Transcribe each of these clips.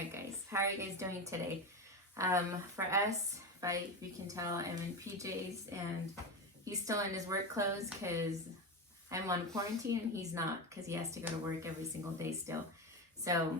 Alright guys, how are you guys doing today? For us, if you can tell, I'm in PJs and he's still in his work clothes because I'm on quarantine and he's not because he has to go to work every single day still. So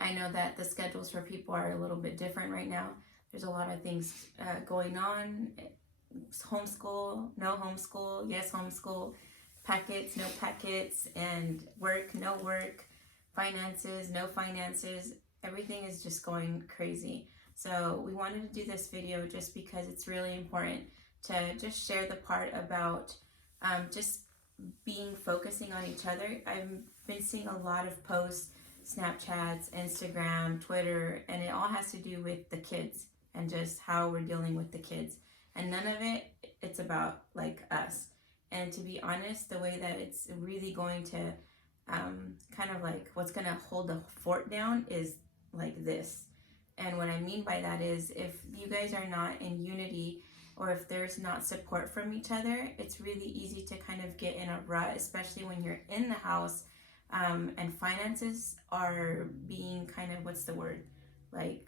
I know that the schedules for people are a little bit different right now. There's a lot of things going on. Homeschool, no homeschool, yes homeschool, packets, no packets, and work, no work, finances, no finances. Everything is just going crazy. So we wanted to do this video just because it's really important to just share the part about just focusing on each other. I've been seeing a lot of posts, Snapchats, Instagram, Twitter, and it all has to do with the kids and just how we're dealing with the kids. And none of it's about like us. And to be honest, the way that it's really going to kind of like what's going to hold the fort down is like this. And what I mean by that is if you guys are not in unity or if there's not support from each other, it's really easy to kind of get in a rut, especially when you're in the house and finances are being kind of, what's the word, like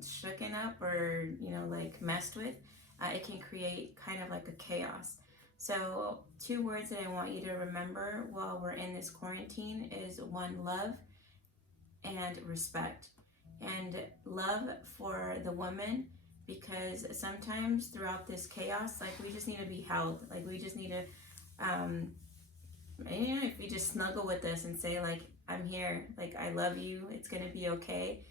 shooken up or, like messed with. It can create kind of like a chaos. So 2 words that I want you to remember while we're in this quarantine is 1, love, and respect. And love for the woman, because sometimes throughout this chaos, like we just need to be held. Like we just need to, if you just snuggle with us and say like, I'm here, like I love you, it's gonna be okay.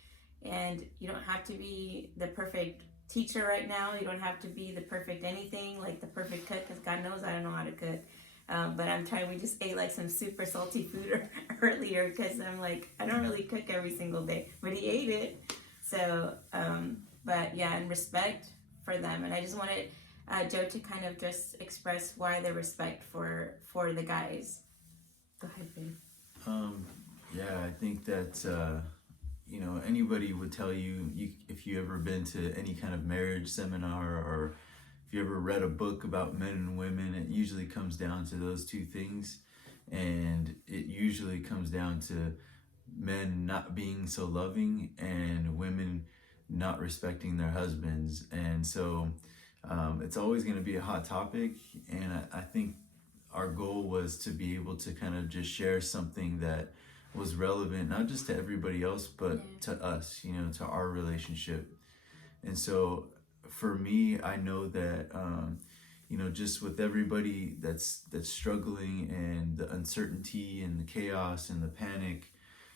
And you don't have to be the perfect teacher right now. You don't have to be the perfect anything, like the perfect cook, because God knows I don't know how to cook. But we just ate like some super salty food earlier because I'm like, I don't really cook every single day, but he ate it. So, but yeah, and respect for them. And I just wanted Joe to kind of just express why the respect for the guys. Go ahead, babe. Yeah, I think that, anybody would tell you, if you ever been to any kind of marriage seminar or if you ever read a book about men and women, it usually comes down to those 2 things. And it usually comes down to men not being so loving and women not respecting their husbands. And so it's always going to be a hot topic. And I think our goal was to be able to kind of just share something that was relevant, not just to everybody else, but to us, to our relationship. And so for me, I know that, just with everybody that's struggling and the uncertainty and the chaos and the panic,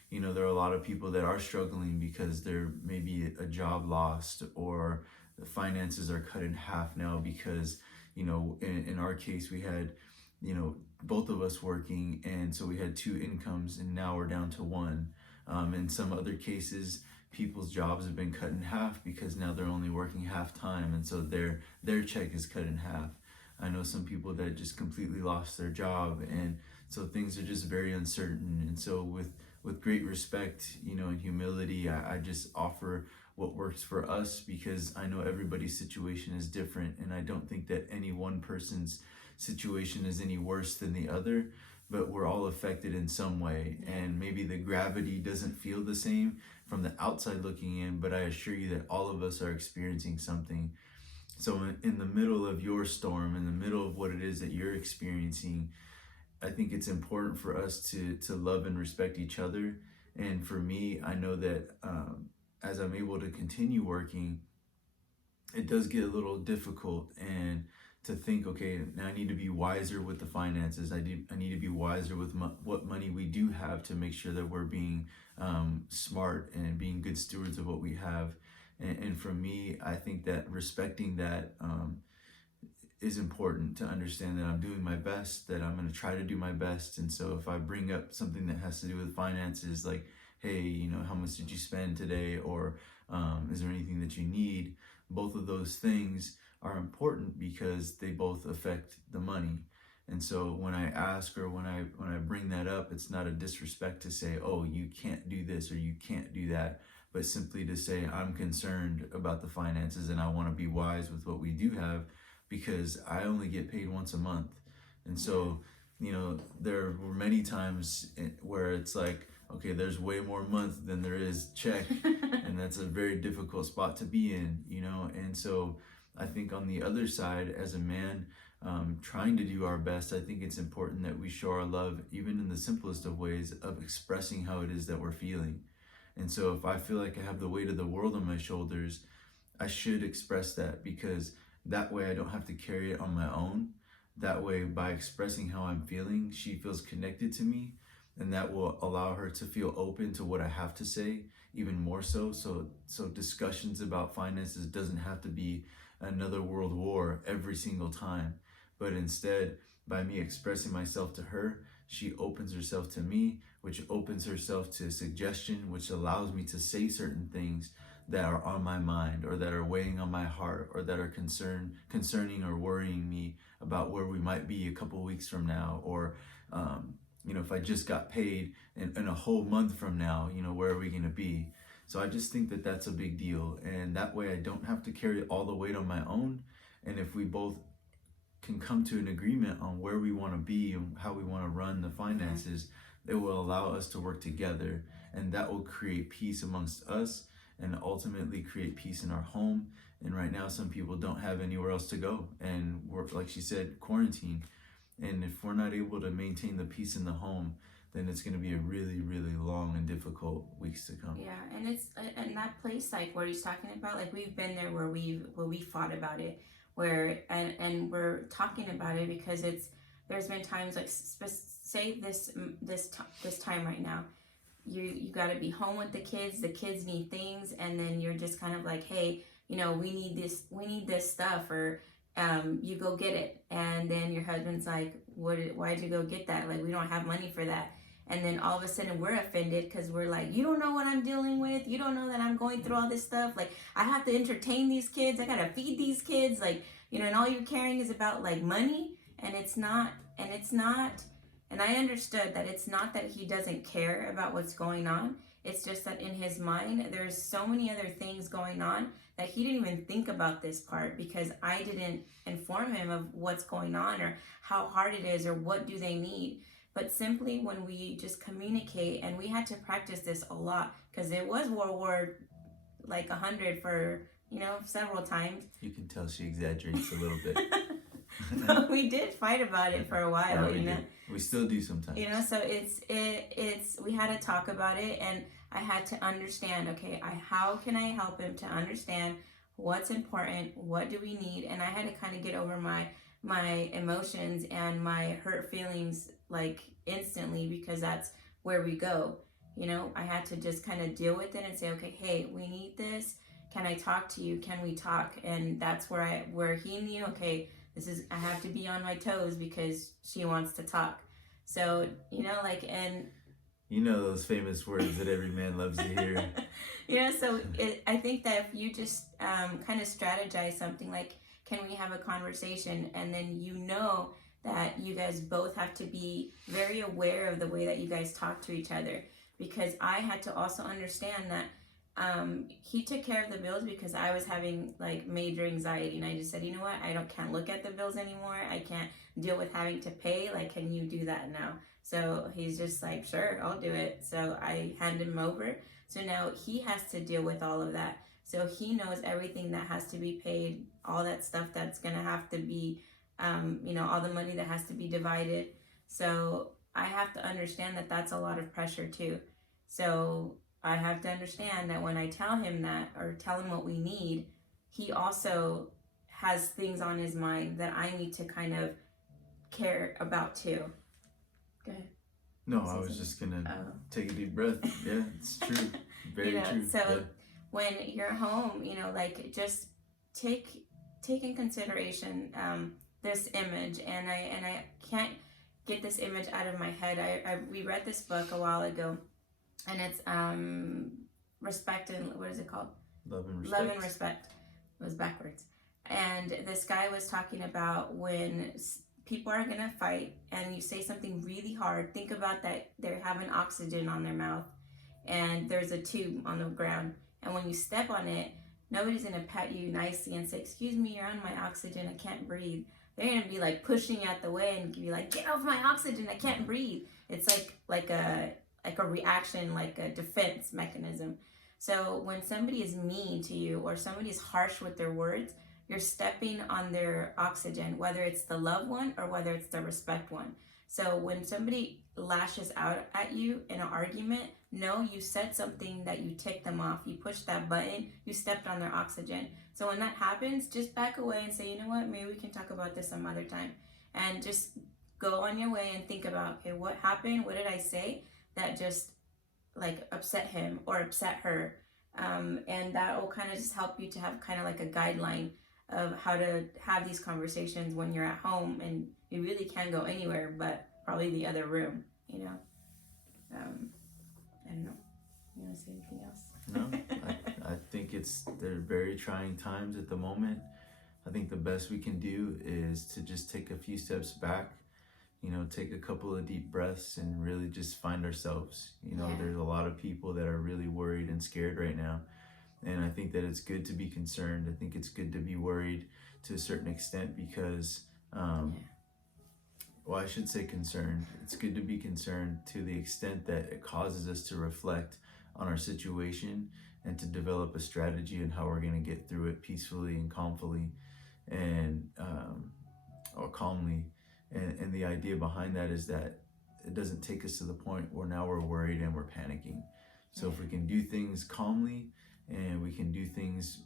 there are a lot of people that are struggling because there may be a job lost or the finances are cut in half now because, in our case, we had, both of us working, and so we had 2 incomes and now we're down to 1. In some other cases, people's jobs have been cut in half because now they're only working half time, and so their check is cut in half. I know some people that just completely lost their job, and so things are just very uncertain. And so with great respect, and humility, I just offer what works for us, because I know everybody's situation is different, and I don't think that any one person's situation is any worse than the other, but we're all affected in some way, and maybe the gravity doesn't feel the same from the outside looking in, but I assure you that all of us are experiencing something. So in the middle of your storm, in the middle of what it is that you're experiencing, I think it's important for us to love and respect each other. And for me, I know that as I'm able to continue working, it does get a little difficult, and to think, okay, now I need to be wiser with the finances. I need to be wiser with what money we do have to make sure that we're being smart and being good stewards of what we have. And for me, I think that respecting that is important, to understand that I'm doing my best, that I'm going to try to do my best. And so if I bring up something that has to do with finances, like, hey, how much did you spend today? Or is there anything that you need? Both of those things are important because they both affect the money. And so when I ask, or when I bring that up, it's not a disrespect to say, oh, you can't do this or you can't do that, but simply to say, I'm concerned about the finances and I want to be wise with what we do have, because I only get paid once a month. And so, there were many times where it's like, okay, there's way more month than there is check. And that's a very difficult spot to be in, you know. And so I think on the other side, as a man, trying to do our best, I think it's important that we show our love even in the simplest of ways of expressing how it is that we're feeling. And so if I feel like I have the weight of the world on my shoulders, I should express that, because that way I don't have to carry it on my own. That way, by expressing how I'm feeling, she feels connected to me, and that will allow her to feel open to what I have to say even more so. So discussions about finances doesn't have to be another world war every single time, but instead, by me expressing myself to her, she opens herself to me, which opens herself to suggestion, which allows me to say certain things that are on my mind, or that are weighing on my heart, or that are concerning or worrying me about where we might be a couple weeks from now, or you know, if I just got paid in a whole month from now, you know, where are we going to be? So I just think that that's a big deal, and that way I don't have to carry all the weight on my own. And if we both can come to an agreement on where we want to be and how we want to run the finances, it will allow us to work together, and that will create peace amongst us and ultimately create peace in our home. And right now, some people don't have anywhere else to go, and we're, like she said, quarantine. And if we're not able to maintain the peace in the home, then it's going to be a really, really long and difficult weeks to come. Yeah, and it's and that place like where he's talking about, like we've been there where we fought about it, where and we're talking about it because there's been times like say this time right now, you got to be home with the kids need things, and then you're just kind of like, hey, you know, we need this stuff, or you go get it, and then your husband's like, why'd you go get that, like we don't have money for that. And then all of a sudden we're offended because we're like, you don't know what I'm dealing with, you don't know that I'm going through all this stuff, like I have to entertain these kids, I gotta feed these kids, like, you know, and all you're caring is about like money. And it's not, and I understood that it's not that he doesn't care about what's going on. It's just that in his mind, there's so many other things going on that he didn't even think about this part, because I didn't inform him of what's going on or how hard it is or what do they need. But simply when we just communicate, and we had to practice this a lot because it was World War like 100 for, you know, several times. You can tell she exaggerates a little bit. But we did fight about it for a while, Yeah, you know. We still do sometimes. You know, so it's we had to talk about it, and I had to understand, okay, how can I help him to understand what's important, what do we need, and I had to kind of get over my emotions and my hurt feelings like instantly, because that's where we go. You know, I had to just kind of deal with it and say, okay, hey, we need this. Can I talk to you? Can we talk? And that's where he knew, okay, I have to be on my toes because she wants to talk. So, you know, like, and you know those famous words that every man loves to hear. Yeah, so I think that if you just kind of strategize something like, can we have a conversation? And then you know that you guys both have to be very aware of the way that you guys talk to each other. Because I had to also understand that he took care of the bills because I was having like major anxiety, and I just said, you know what, can't look at the bills anymore. I can't deal with having to pay. Like, can you do that now? So he's just like, sure, I'll do it. So I handed him over. So now he has to deal with all of that. So he knows everything that has to be paid, all that stuff that's gonna have to be, you know, all the money that has to be divided. So I have to understand that that's a lot of pressure too. So I have to understand that when I tell him that, or tell him what we need, he also has things on his mind that I need to kind of care about too. Go ahead. No, I was just gonna take a deep breath. Yeah, it's true. Very true. So yeah. When you're home, you know, like just take in consideration this image, and I can't get this image out of my head. We read this book a while ago, and it's Respect and what is it called? Love and Respect. Love and Respect. It was backwards. And this guy was talking about when people are gonna fight and you say something really hard, think about that they're having oxygen on their mouth and there's a tube on the ground, and when you step on it, nobody's gonna pat you nicely and say, excuse me, you're on my oxygen, I can't breathe. They're gonna be like pushing you out the way and be like, get off my oxygen, I can't breathe. It's like like a reaction, like a defense mechanism. So when somebody is mean to you or somebody is harsh with their words, you're stepping on their oxygen, whether it's the love one or whether it's the respect one. So when somebody lashes out at you in an argument, no, you said something that you ticked them off. You pushed that button, you stepped on their oxygen. So when that happens, just back away and say, you know what, maybe we can talk about this some other time. And just go on your way and think about, okay, what happened? What did I say that just like upset him or upset her? And that will kind of just help you to have kind of like a guideline of how to have these conversations when you're at home, and you really can't go anywhere but probably the other room, you know. I don't know. You want to say anything else? No, I think they're very trying times at the moment. I think the best we can do is to just take a few steps back, you know, take a couple of deep breaths and really just find ourselves. You know, there's a lot of people that are really worried and scared right now. And I think that it's good to be concerned. I think it's good to be worried to a certain extent because, well, I should say concerned. It's good to be concerned to the extent that it causes us to reflect on our situation and to develop a strategy on how we're going to get through it peacefully and calmly and or calmly. And the idea behind that is that it doesn't take us to the point where now we're worried and we're panicking. So if we can do things calmly and we can do things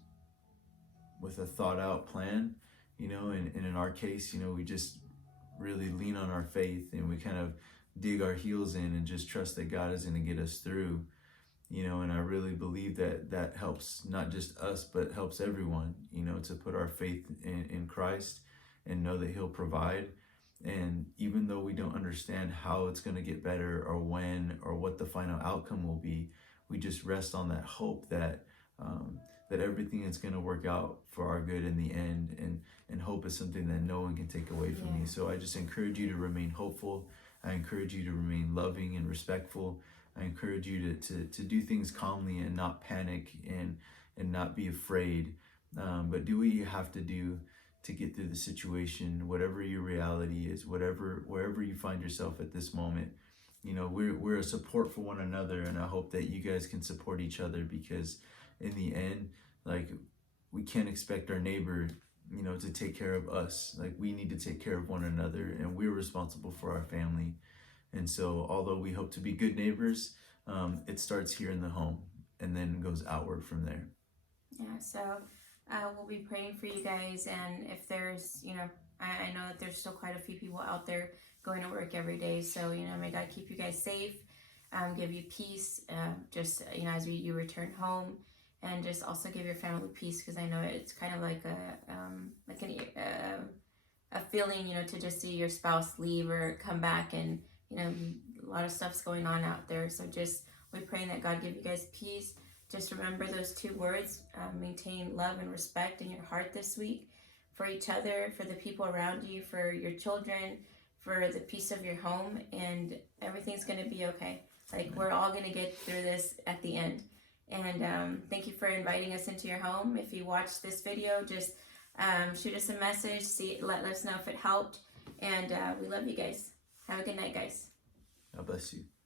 with a thought out plan, you know, and in our case, you know, we just really lean on our faith and we kind of dig our heels in and just trust that God is going to get us through, you know. And I really believe that that helps not just us but helps everyone, you know, to put our faith in Christ and know that He'll provide. And even though we don't understand how it's going to get better or when or what the final outcome will be, we just rest on that hope that that everything is going to work out for our good in the end. And hope is something that no one can take away from me. So I just encourage you to remain hopeful. I encourage you to remain loving and respectful. I encourage you to do things calmly and not panic and not be afraid. But do what you have to do to get through the situation, whatever your reality is, wherever you find yourself at this moment. You know, we're a support for one another, and I hope that you guys can support each other, because in the end, like, we can't expect our neighbor, you know, to take care of us. Like, we need to take care of one another, and we're responsible for our family. And so although we hope to be good neighbors, it starts here in the home and then goes outward from there. Yeah, so we'll be praying for you guys, and if there's, you know, I know that there's still quite a few people out there going to work every day, so, you know, may God keep you guys safe, give you peace, just, you know, as you return home, and just also give your family peace, because I know it's kind of like a feeling, you know, to just see your spouse leave or come back, and, you know, a lot of stuff's going on out there. So just, we're praying that God give you guys peace. Just remember those two words, maintain love and respect in your heart this week for each other, for the people around you, for your children, for the peace of your home, and everything's going to be okay. Like, we're all going to get through this at the end. And thank you for inviting us into your home. If you watched this video, just shoot us a message, let us know if it helped. And we love you guys. Have a good night, guys. God bless you.